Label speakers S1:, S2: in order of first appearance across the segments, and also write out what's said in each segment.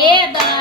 S1: Eda!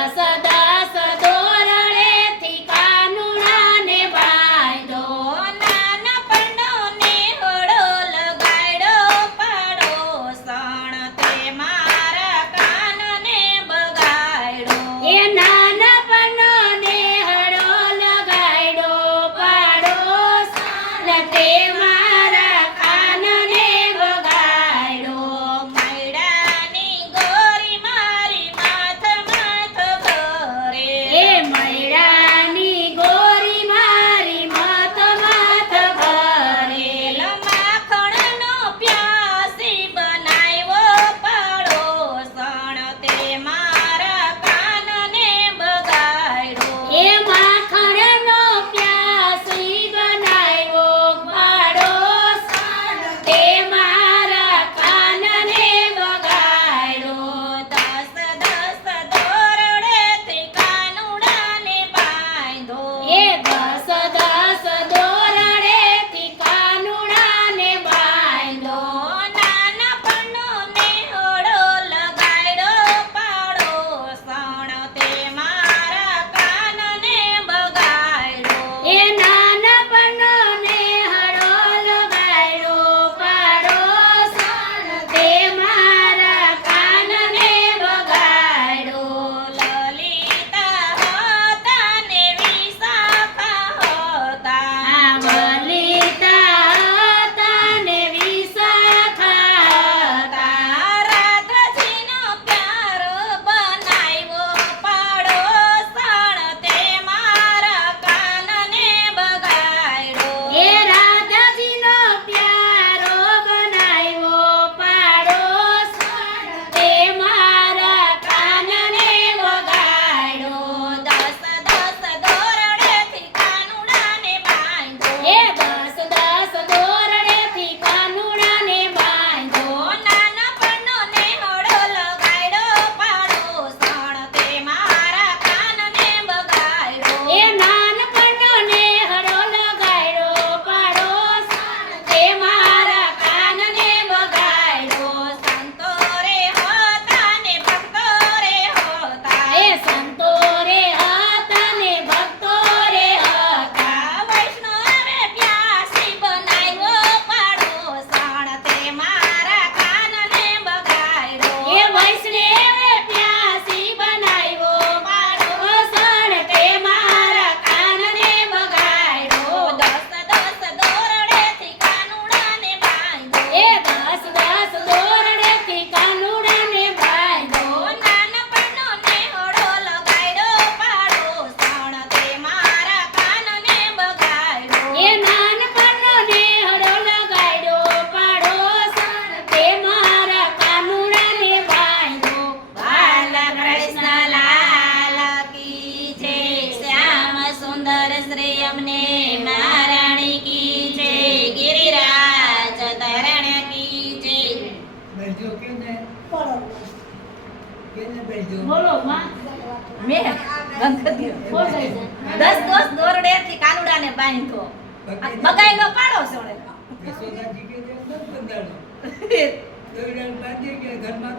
S1: Shri અમને મહારાણી કી જય ગિરિરાજ ધરણ કી જય.
S2: બેસજો કેને કેને બેસજો?
S3: બોલો માં.
S1: મેં ગણપતિ દસ દોસ્ત દોરડે થી કાનુડાને બાંધ્યો આ બગાઈલો પાડો
S2: દસ બંધાણો. દોરડાને બાંધી કે ઘરમાં